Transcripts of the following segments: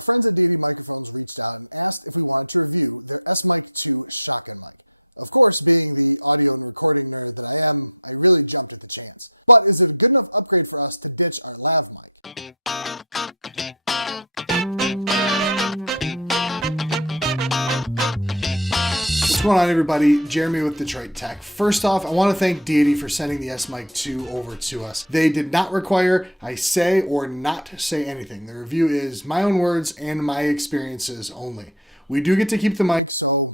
our friends at Deity Microphones reached out and asked if we wanted to review their S-Mic 2 shotgun mic. Of course, being the audio and recording nerd that I am, I really jumped at the chance. But is it a good enough upgrade for us to ditch our lav mic? What's going on, everybody? Jeremy with Detroit Tech. First off, I want to thank Deity for sending the S-Mic 2 over to us. They did not require I say or not say anything. The review is my own words and my experiences only. We do get to keep the mic, so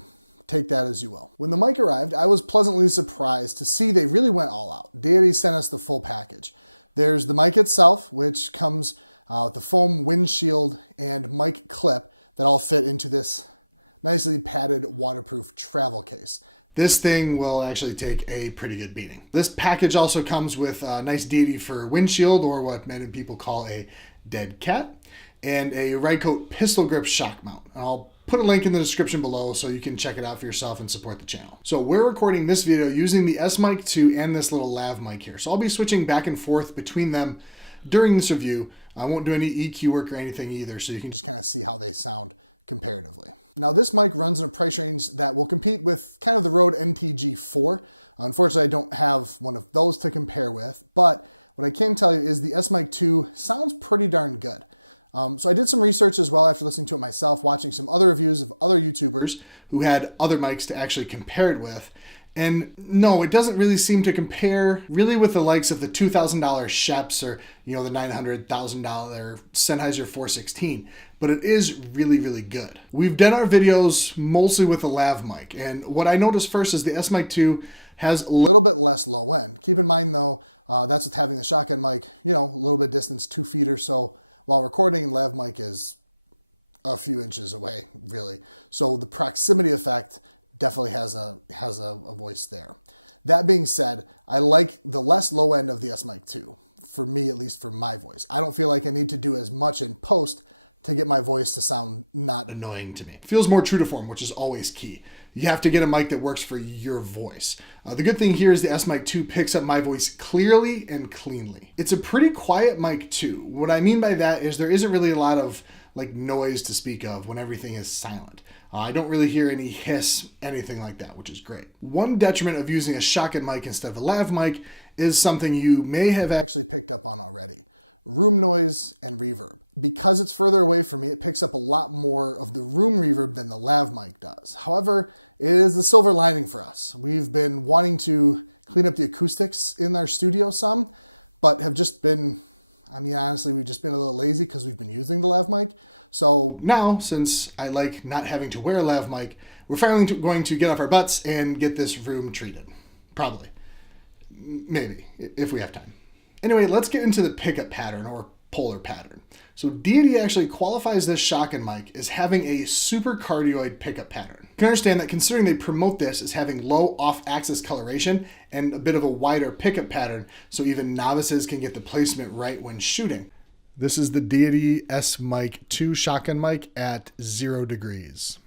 take that as well. When the mic arrived, I was pleasantly surprised to see they really went all out. Deity sent us the full package. There's the mic itself, which comes with the foam windshield and mic clip that all fit into this nicely padded waterproof travel case. This thing will actually take a pretty good beating. This package also comes with a nice Deity for windshield, or what many people call a dead cat, and a Rycote pistol grip shock mount. I'll put a link in the description below so you can check it out for yourself and support the channel. So we're recording this video using the S-Mic 2 and this little lav mic here. So I'll be switching back and forth between them during this review. I won't do any EQ work or anything either, so you can just see how they sound comparatively. Now this mic runs in a price range that will compete with kind of the Rode MKG4. Unfortunately, I don't have one of those to compare with, but what I can tell you is the S-Mic 2 sounds pretty darn good. So I did some research as well. I've listened to it myself, watching some other reviews of other YouTubers who had other mics to actually compare it with. And no, it doesn't really seem to compare really with the likes of the $2,000 Sheps or, the $900,000 Sennheiser 416, but it is really, really good. We've done our videos mostly with a lav mic, and what I noticed first is the S-Mic 2 has a little bit less low end. Keep in mind though, that's having the shotgun mic, a little bit distance, 2 feet or so, while recording lav mic is a few inches away, really. So the proximity effect definitely has a voice there. That being said, I like the less low end of the S-Mic 2, for me, at least for my voice. I don't feel like I need to do as much in post to get my voice to sound not annoying to me. It feels more true to form, which is always key. You have to get a mic that works for your voice. The good thing here is the S-Mic 2 picks up my voice clearly and cleanly. It's a pretty quiet mic too. What I mean by that is there isn't really a lot of noise to speak of when everything is silent. I don't really hear any hiss, anything like that, which is great. One detriment of using a shotgun mic instead of a lav mic is something you may have actually picked up on already. Room noise and reverb. Because it's further away from me, it picks up a lot more of the room reverb than the lav mic does. However, it is the silver lining for us. We've been wanting to clean up the acoustics in our studio some, but it's just been, honestly, we've just been a little lazy because we've been using the lav mic. So now, since I like not having to wear a lav mic, we're finally going to get off our butts and get this room treated. Probably. Maybe, if we have time. Anyway, let's get into the pickup pattern or polar pattern. So Deity actually qualifies this shotgun mic as having a super cardioid pickup pattern. You can understand that considering they promote this as having low off-axis coloration and a bit of a wider pickup pattern, so even novices can get the placement right when shooting. This is the Deity S-Mic 2 shotgun mic at 0 degrees.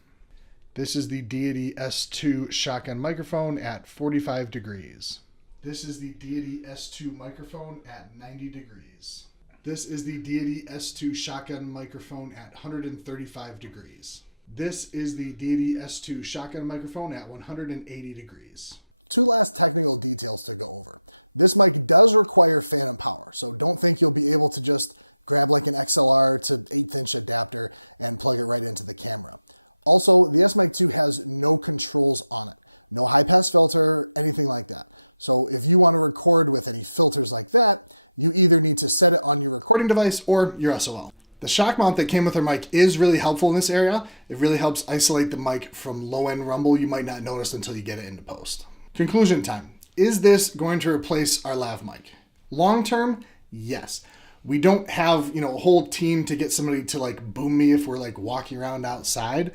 This is the Deity S2 shotgun microphone at 45 degrees. This is the Deity S2 microphone at 90 degrees. This is the Deity S2 shotgun microphone at 135 degrees. This is the Deity S2 shotgun microphone at 180 degrees. Two last technical details to go over. This mic does require phantom power, so don't think you'll be able to just grab like an XLR, it's an 8-inch adapter, and plug it right into the camera. Also, the S-Mic 2 has no controls on it. No high-pass filter, anything like that. So if you want to record with any filters like that, you either need to set it on your recording device or your SOL. The shock mount that came with our mic is really helpful in this area. It really helps isolate the mic from low-end rumble you might not notice until you get it into post. Conclusion time. Is this going to replace our lav mic? Long-term, yes. We don't have, a whole team to get somebody to boom me if we're walking around outside.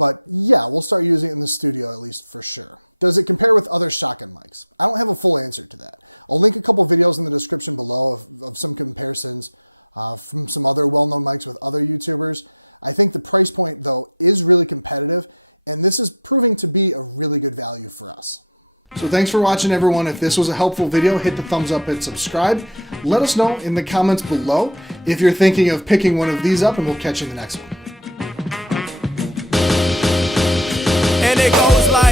But yeah, we'll start using it in the studio for sure. Does it compare with other shotgun mics? I don't have a full answer to that. I'll link a couple videos in the description below of some comparisons from some other well-known mics with other YouTubers. I think the price point though is really competitive, and this is proving to be a really good value for us. So thanks for watching, everyone. If this was a helpful video, hit the thumbs up and subscribe. Let us know in the comments below if you're thinking of picking one of these up, and we'll catch you in the next one. And it goes like